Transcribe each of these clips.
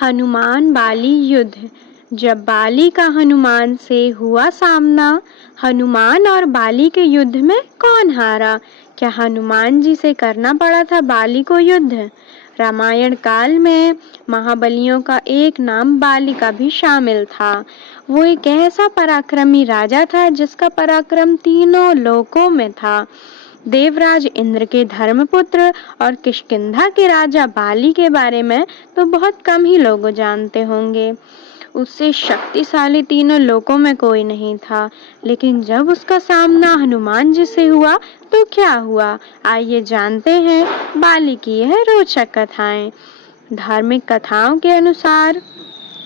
हनुमान बाली युद्ध। जब बाली का हनुमान से हुआ सामना, हनुमान और बाली के युद्ध में कौन हारा? क्या हनुमान जी से करना पड़ा था बाली को युद्ध? रामायण काल में महाबलियों का एक नाम बाली का भी शामिल था। वो एक ऐसा पराक्रमी राजा था जिसका पराक्रम तीनों लोकों में था। देवराज इंद्र के धर्मपुत्र और किष्किंधा के राजा बाली के बारे में तो बहुत कम ही लोग जानते होंगे। उससे शक्तिशाली तीनों लोकों में कोई नहीं था, लेकिन जब उसका सामना हनुमान जी से हुआ तो क्या हुआ, आइए जानते हैं बाली की यह रोचक कथाएं। धार्मिक कथाओं के अनुसार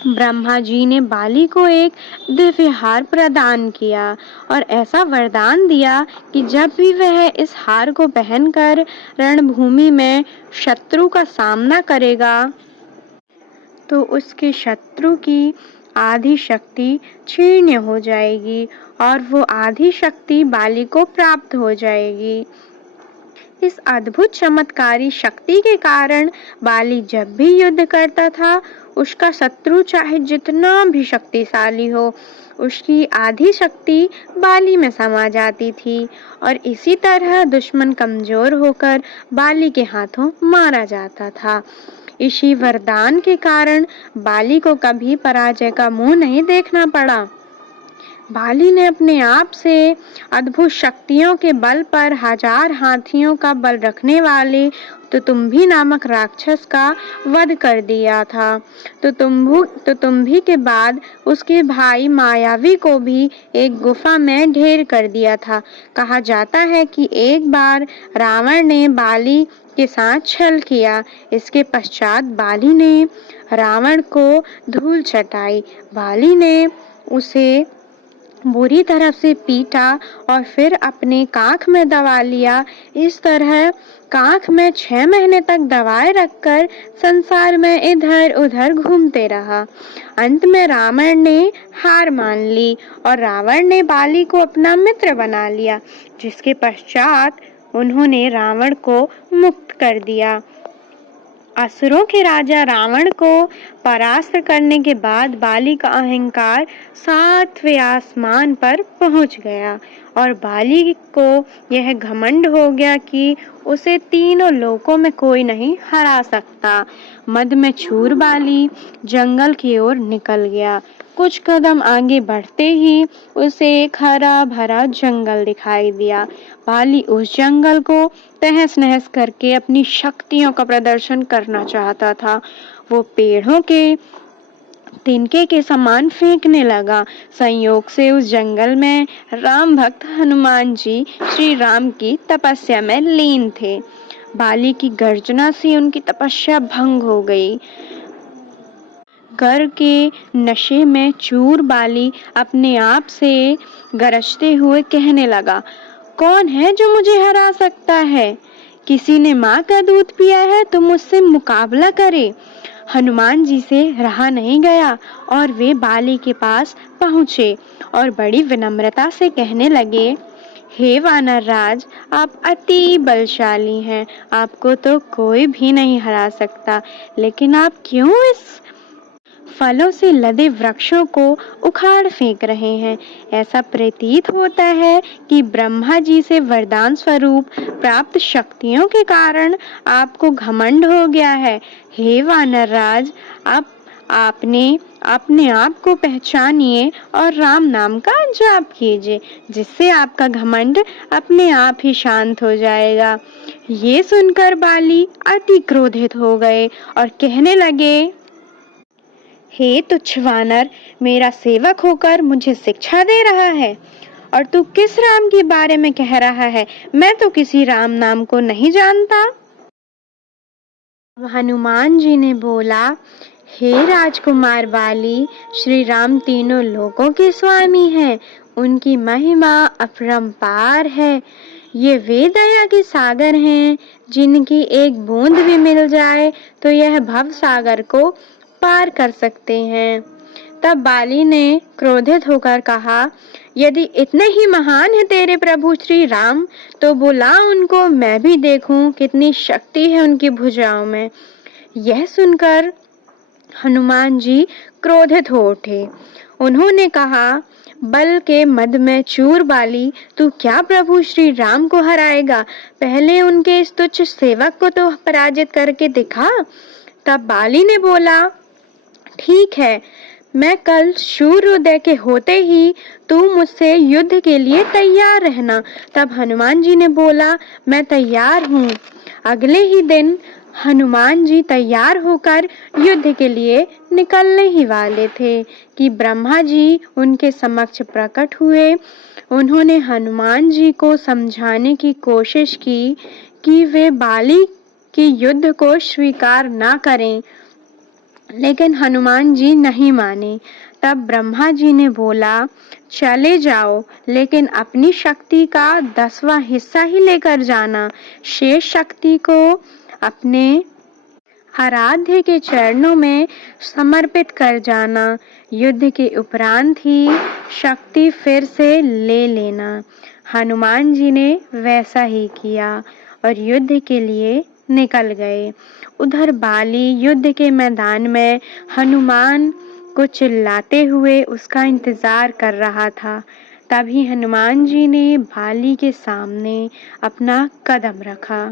ब्रह्मा जी ने बाली को एक दिव्य हार प्रदान किया और ऐसा वरदान दिया कि जब भी वह इस हार को पहनकर रणभूमि में शत्रु का सामना करेगा तो उसके शत्रु की आधी शक्ति क्षीण हो जाएगी और वो आधी शक्ति बाली को प्राप्त हो जाएगी। इस अद्भुत चमत्कारी शक्ति के कारण बाली जब भी युद्ध करता था, उसका शत्रु चाहे जितना भी शक्तिशाली हो, उसकी आधी शक्ति बाली में समा जाती थी और इसी तरह दुश्मन कमजोर होकर बाली के हाथों मारा जाता था। इसी वरदान के कारण बाली को कभी पराजय का मुंह नहीं देखना पड़ा। बाली ने अपने आप से अद्भुत शक्तियों के बल पर 1000 हाथियों का बल रखने वाले तुतुम्भी नामक राक्षस का वध कर दिया था। तुतुम्भी के बाद उसके भाई मायावी को भी एक गुफा में ढेर कर दिया था। कहा जाता है कि एक बार रावण ने बाली के साथ छल किया। इसके पश्चात बाली ने रावण को धूल चटाई। बाली ने उसे बुरी तरह से पीटा और फिर अपने काख में दबा लिया। इस तरह काख में 6 महीने तक दबाए रखकर संसार में इधर उधर घूमते रहा। अंत में रावण ने हार मान ली और रावण ने बाली को अपना मित्र बना लिया, जिसके पश्चात उन्होंने रावण को मुक्त कर दिया। असुरों के राजा रावण को परास्त करने के बाद बाली का अहंकार 7वें आसमान पर पहुंच गया और बाली को यह घमंड हो गया कि उसे तीनों लोकों में कोई नहीं हरा सकता। मद में चूर बाली जंगल की ओर निकल गया। कुछ कदम आगे बढ़ते ही उसे एक हरा भरा जंगल दिखाई दिया। बाली उस जंगल को तहस नहस करके अपनी शक्तियों का प्रदर्शन करना चाहता था। वो पेड़ों के तिनके के समान फेंकने लगा। संयोग से उस जंगल में राम भक्त हनुमान जी श्री राम की तपस्या में लीन थे। बाली की गर्जना से उनकी तपस्या भंग हो गई। गर के नशे में चूर बाली अपने आप से गरजते हुए कहने लगा, कौन है जो मुझे हरा सकता है? किसी ने माँ का दूध पिया है तो मुझसे मुकाबला करे। हनुमान जी से रहा नहीं गया और वे बाली के पास पहुँचे और बड़ी विनम्रता से कहने लगे, हे वानर राज, आप अति बलशाली हैं, आपको तो कोई भी नहीं हरा सकता, लेकिन आप क्यों इस फलों से लदे वृक्षों को उखाड़ फेंक रहे हैं? ऐसा प्रतीत होता है कि ब्रह्मा जी से वरदान स्वरूप प्राप्त शक्तियों के कारण आपको घमंड हो गया है। हे वानर राज, आपने अपने आप को पहचानिए और राम नाम का जाप कीजिए, जिससे आपका घमंड अपने आप ही शांत हो जाएगा। ये सुनकर बाली अति क्रोधित हो गए और कहने लगे, हे तुच्छ वानर, मेरा सेवक होकर मुझे शिक्षा दे रहा है और तू किस राम के बारे में कह रहा है? मैं तो किसी राम नाम को नहीं जानता। हनुमान जी ने बोला, हे राजकुमार बाली, श्री राम तीनों लोकों के स्वामी हैं, उनकी महिमा अपरंपार है। ये वे दया के सागर हैं, जिनकी एक बूंद भी मिल जाए तो यह भव सागर को पार कर सकते हैं। तब बाली ने क्रोधित होकर कहा, यदि इतने ही महान है तेरे प्रभु श्री राम, तो बुला उनको, मैं भी देखूं कितनी शक्ति है उनकी भुजाओं में। यह सुनकर हनुमान जी क्रोधित हो उठे। उन्होंने कहा, बल के मद में चूर बाली, तू क्या प्रभु श्री राम को हराएगा? पहले उनके इस तुच्छ सेवक को तो पराजित करके दिखा। तब बाली ने बोला, ठीक है, मैं कल सूर्योदय के होते ही तू मुझसे युद्ध के लिए तैयार रहना। तब हनुमान जी ने बोला, मैं तैयार हूँ। अगले ही दिन हनुमान जी तैयार होकर युद्ध के लिए निकलने ही वाले थे कि ब्रह्मा जी उनके समक्ष प्रकट हुए। उन्होंने हनुमान जी को समझाने की कोशिश की कि वे बाली के युद्ध को स्वीकार ना करें, लेकिन हनुमान जी नहीं माने। तब ब्रह्मा जी ने बोला, चले जाओ, लेकिन अपनी शक्ति का 10वां हिस्सा ही लेकर जाना। शेष शक्ति को अपने आराध्य के चरणों में समर्पित कर जाना। युद्ध के उपरांत ही शक्ति फिर से ले लेना। हनुमान जी ने वैसा ही किया और युद्ध के लिए निकल गए। उधर बाली युद्ध के मैदान में हनुमान को चिल्लाते हुए उसका इंतजार कर रहा था। तभी हनुमान जी ने बाली के सामने अपना कदम रखा।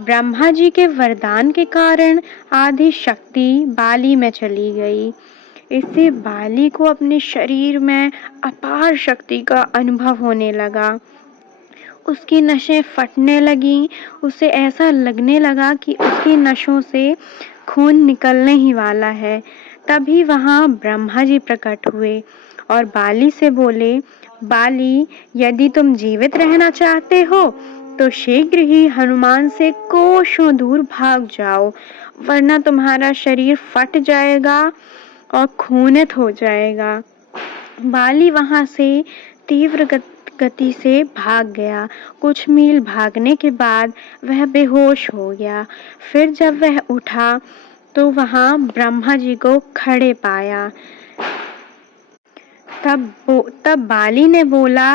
ब्रह्मा जी के वरदान के कारण आधी शक्ति बाली में चली गई। इससे बाली को अपने शरीर में अपार शक्ति का अनुभव होने लगा। उसकी नसें फटने लगीं। उसे ऐसा लगने लगा कि उसकी नसों से खून निकलने ही वाला है। तभी वहां ब्रह्मा जी प्रकट हुए और बाली से बोले, बाली, यदि तुम जीवित रहना चाहते हो तो शीघ्र ही हनुमान से कोसों दूर भाग जाओ, वरना तुम्हारा शरीर फट जाएगा और खूनित हो जाएगा। बाली वहां से तीव्र गति से भाग गया। कुछ मील भागने के बाद वह बेहोश हो गया। फिर जब वह उठा तो वहां ब्रह्मा जी को खड़े पाया। तब बाली ने बोला,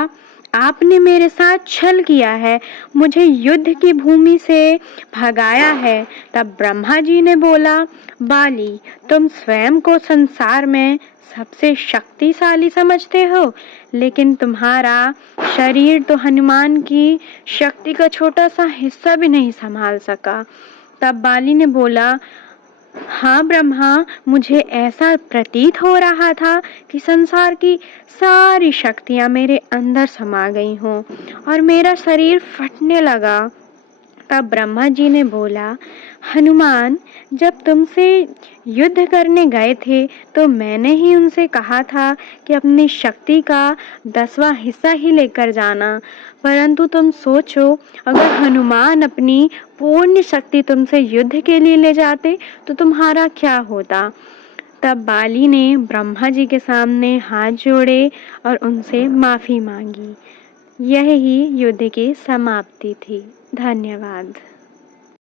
आपने मेरे साथ छल किया है, मुझे युद्ध की भूमि से भगाया है। तब ब्रह्मा जी ने बोला, बाली, तुम स्वयं को संसार में सबसे शक्तिशाली समझते हो, लेकिन तुम्हारा शरीर तो हनुमान की शक्ति का छोटा सा हिस्सा भी नहीं संभाल सका। तब बाली ने बोला, हाँ ब्रह्मा, मुझे ऐसा प्रतीत हो रहा था कि संसार की सारी शक्तियां मेरे अंदर समा गई हों और मेरा शरीर फटने लगा। तब ब्रह्मा जी ने बोला, हनुमान, जब तुमसे युद्ध करने गए थे तो मैंने ही उनसे कहा था कि अपनी शक्ति का 10वां हिस्सा ही लेकर जाना, परंतु तुम सोचो, अगर हनुमान अपनी पूर्ण शक्ति तुमसे युद्ध के लिए ले जाते तो तुम्हारा क्या होता। तब बाली ने ब्रह्मा जी के सामने हाथ जोड़े और उनसे माफी मांगी। यही युद्ध की समाप्ति थी। धन्यवाद।